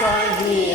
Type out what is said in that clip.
for me.